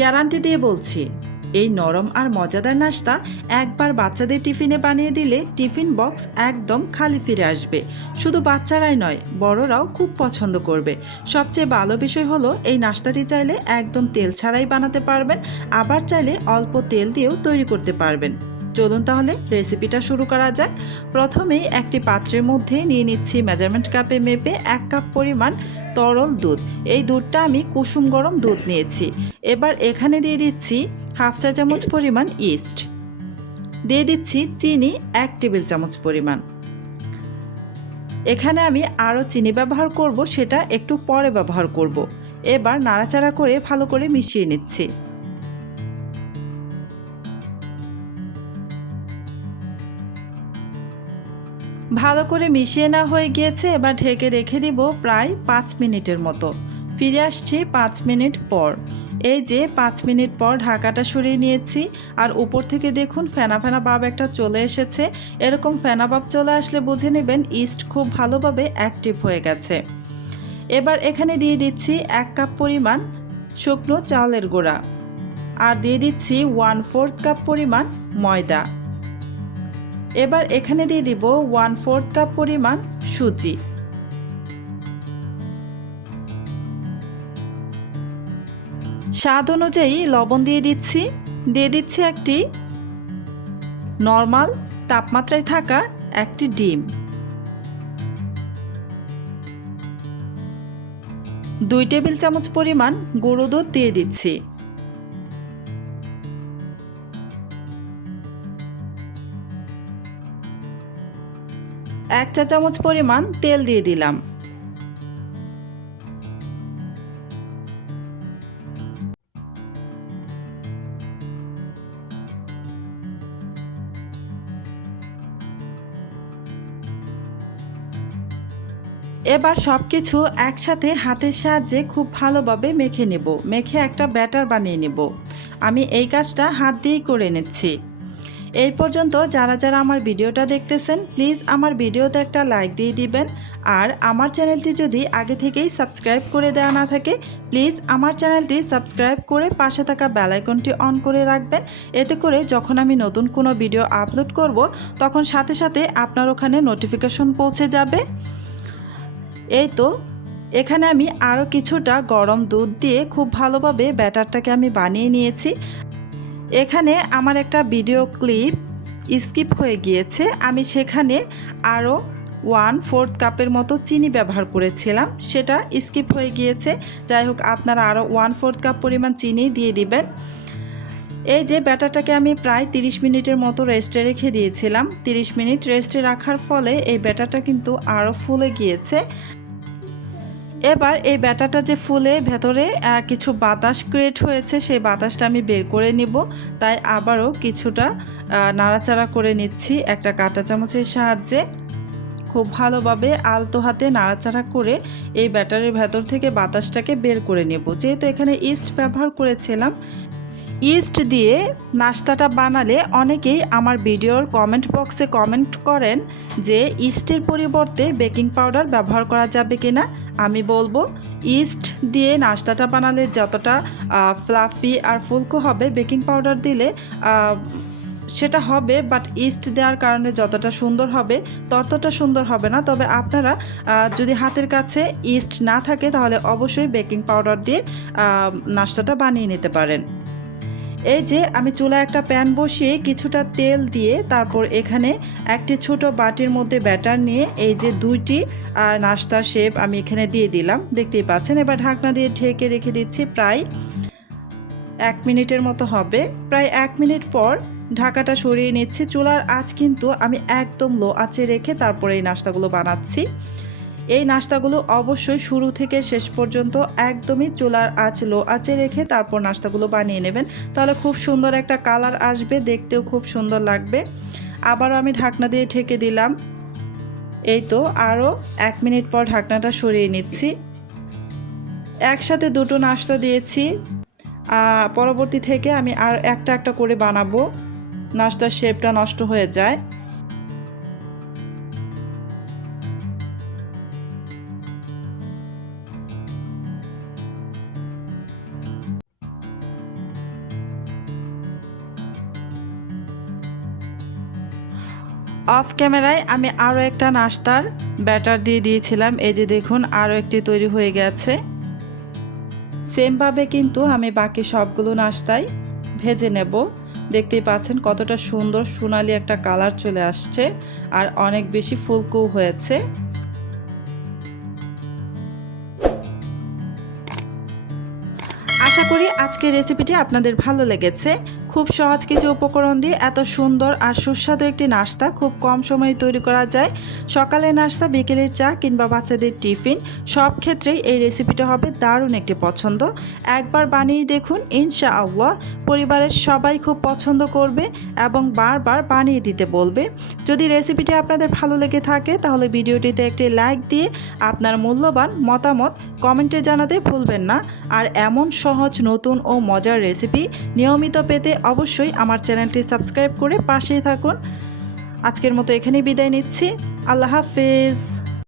Guarantee দিয়ে বলছি, এই নরম আর মজাদার নাস্তা একবার বাচ্চাদের টিফিনে বানিয়ে দিলে টিফিন বক্স একদম খালি ফিরে আসবে। শুধু বাচ্চারাই নয়, বড়রাও খুব পছন্দ করবে। সবচেয়ে ভালো বিষয় হলো এই নাস্তাটি চাইলে একদম তেল ছাড়াই বানাতে পারবেন, আবার চাইলে অল্প তেল দিয়েও তৈরি করতে পারবেন। চলুন তাহলে রেসিপিটা শুরু করা যাক। প্রথমেই একটি পাত্রের মধ্যে নিয়ে নিচ্ছি মেজারমেন্ট কাপে মেপে 1 কাপ পরিমাণ তরল দুধ। এই দুধটা আমি কুসুম গরম দুধ নিয়েছি। এবার এখানে দিয়ে দিচ্ছি হাফ চা চামচ পরিমাণ ইস্ট, দিয়ে দিচ্ছি চিনি 1 টেবিল চামচ পরিমাণ। এখানে আমি আরও চিনি ব্যবহার করব, সেটা একটু পরে ব্যবহার করব। এবার নাড়াচাড়া করে ভালো করে মিশিয়ে নিচ্ছি। ভালো করে মিশিয়ে নেওয়া হয়ে গিয়েছে। এবার ঢেকে রেখে দিব প্রায় 5 মিনিটের মতো। ফিরে আসছি 5 মিনিট পর। এই যে 5 মিনিট পর ঢাকাটা সরিয়ে নিয়েছি, আর উপর থেকে দেখুন ফেনা ফেনা ভাব একটা চলে এসেছে। এরকম ফেনা ভাব চলে আসলে বুঝে নেবেন ইস্ট খুব ভালোভাবে অ্যাক্টিভ হয়ে গেছে। এবার এখানে দিয়ে দিচ্ছি 1 কাপ পরিমাণ শুকনো চাউলের গুঁড়া, আর দিয়ে দিচ্ছি 1/4 কাপ পরিমাণ ময়দা। এবার এখানে দিয়ে দিব 1/4 কাপ পরিমাণ সুজি। স্বাদ অনুযায়ী লবণ দিয়ে দিচ্ছি একটি নর্মাল তাপমাত্রায় থাকা একটি ডিম, 2 টেবিল চামচ পরিমাণ গুঁড়ো দুধ দিয়ে দিচ্ছি। এক চা চামচ পরিমাণ তেল দিয়ে দিলাম। এবার সব কিছু একসাথে হাতের সাহায্যে খুব ভালোভাবে মেখে নেব। মেখে একটা ব্যাটার বানিয়ে নেব। আমি এই কাজটা হাত দিয়েই করে নিচ্ছি। এই পর্যন্ত যারা যারা আমার ভিডিওটা দেখতেছেন, প্লিজ আমার ভিডিওতে একটা লাইক দিয়ে দিবেন। আর আমার চ্যানেলটি যদি আগে থেকেই সাবস্ক্রাইব করে দেওয়া না থাকে, প্লিজ আমার চ্যানেলটি সাবস্ক্রাইব করে পাশে থাকা বেল আইকনটি অন করে রাখবেন। এতে করে যখন আমি নতুন কোনো ভিডিও আপলোড করব, তখন সাথে সাথে আপনার ওখানে নোটিফিকেশন পৌঁছে যাবে। এই তো এখানে আমি আরও কিছুটা গরম দুধ দিয়ে খুব ভালোভাবে ব্যাটারটাকে আমি বানিয়ে নিয়েছি। এখানে আমার একটা ভিডিও ক্লিপ স্কিপ হয়ে গিয়েছে, আমি সেখানে আরও 1/4 কাপের মতো চিনি ব্যবহার করেছিলাম, সেটা স্কিপ হয়ে গিয়েছে। যাই হোক, আপনারা আরও 1/4 কাপ পরিমাণ চিনি দিয়ে দিবেন। এই যে ব্যাটারটাকে আমি প্রায় 30 মিনিটের মতো রেস্টে রেখে দিয়েছিলাম। 30 মিনিট রেস্টে রাখার ফলে এই ব্যাটারটা কিন্তু আরও ফুলে গিয়েছে। এবার এই ব্যাটারটা যে ফুলে ভেতরে কিছু বাতাস ক্রিয়েট হয়েছে, সেই বাতাসটা আমি বের করে নিব। তাই আবারও কিছুটা নাড়াচাড়া করে নিচ্ছি একটা কাঁটা চামচের সাহায্যে। খুব ভালোভাবে আলতো হাতে নাড়াচাড়া করে এই ব্যাটারের ভেতর থেকে বাতাসটাকে বের করে নেব। যেহেতু এখানে ইস্ট ব্যবহার করেছিলাম, ইস্ট দিয়ে নাস্তাটা বানালে অনেকেই আমার ভিডিওর কমেন্ট বক্সে কমেন্ট করেন যে ইস্টের পরিবর্তে বেকিং পাউডার ব্যবহার করা যাবে কিনা। আমি বলবো ইস্ট দিয়ে নাস্তাটা বানালে যতটা ফ্লাফি আর ফুলকো হবে, বেকিং পাউডার দিলে সেটা হবে, বাট ইস্ট দেওয়ার কারণে যতটা সুন্দর হবে ততটা সুন্দর হবে না। তবে আপনারা যদি হাতের কাছে ইস্ট না থাকে, তাহলে অবশ্যই বেকিং পাউডার দিয়ে নাস্তাটা বানিয়ে নিতে পারেন। এই যে আমি চুলায় একটা প্যান বসিয়ে কিছুটা তেল দিয়ে তারপর এখানে একটি ছোট বাটির মধ্যে ব্যাটার নিয়ে এই যে 2টি নাস্তার শেপ আমি এখানে দিয়ে দিলাম, দেখতেই পাচ্ছেন। এবার ঢাকনা দিয়ে ঢেকে রেখে দিচ্ছি প্রায় 1 মিনিটের মতো হবে। প্রায় 1 মিনিট পর ঢাকাটা সরিয়ে নিচ্ছি। চুলার আঁচ কিন্তু আমি একদম লো আঁচে রেখে তারপরে এই নাস্তাগুলো বানাচ্ছি। এই নাস্তাগুলো অবশ্যই শুরু থেকে শেষ পর্যন্ত একদমই চুলার আঁচ লো আঁচে রেখে তারপর নাস্তাগুলো বানিয়ে নেবেন, তাহলে খুব সুন্দর একটা কালার আসবে, দেখতেও খুব সুন্দর লাগবে। আবারও আমি ঢাকনা দিয়ে ঢেকে দিলাম। এই তো আরও 1 মিনিট পর ঢাকনাটা সরিয়ে নিচ্ছি। একসাথে দুটো নাস্তা দিয়েছি, পরবর্তী থেকে আমি আর একটা একটা করে বানাবো, নাস্তার শেপটা নষ্ট হয়ে যায়। অফ ক্যামেরায় আমি আরও একটা নাস্তার ব্যাটার দিয়ে দিয়েছিলাম। এই যে দেখুন আরও একটি তৈরি হয়ে গেছে। সেমভাবে কিন্তু আমি বাকি সবগুলো নাস্তাই ভেজে নেব। দেখতেই পাচ্ছেন কতটা সুন্দর সোনালি একটা কালার চলে আসছে আর অনেক বেশি ফুলকো হয়েছে। আশা করি আজকের রেসিপিটি আপনাদের ভালো লেগেছে। খুব সহজ কিছু উপকরণ দিয়ে এত সুন্দর আর সুস্বাদু একটি নাস্তা খুব কম সময়ে তৈরি করা যায়। সকালের নাস্তা, বিকেলের চা কিংবা বাচ্চাদের টিফিন সব ক্ষেত্রেই এই রেসিপিটা হবে দারুণ একটি পছন্দ। একবার বানিয়ে দেখুন, ইনশাআল্লাহ পরিবারের সবাই খুব পছন্দ করবে এবং বারবার বানিয়ে দিতে বলবে। যদি রেসিপিটি আপনাদের ভালো লেগে থাকে তাহলে ভিডিওটিতে একটি লাইক দিয়ে আপনার মূল্যবান মতামত কমেন্টে জানাতে ভুলবেন না। আর এমন সহজ, নতুন ও মজার রেসিপি নিয়মিত পেতে অবশ্যই আমার চ্যানেলটি সাবস্ক্রাইব করে পাশেই থাকুন। আজকের মতো এখানেই বিদায় নিচ্ছি। আল্লাহ হাফেজ।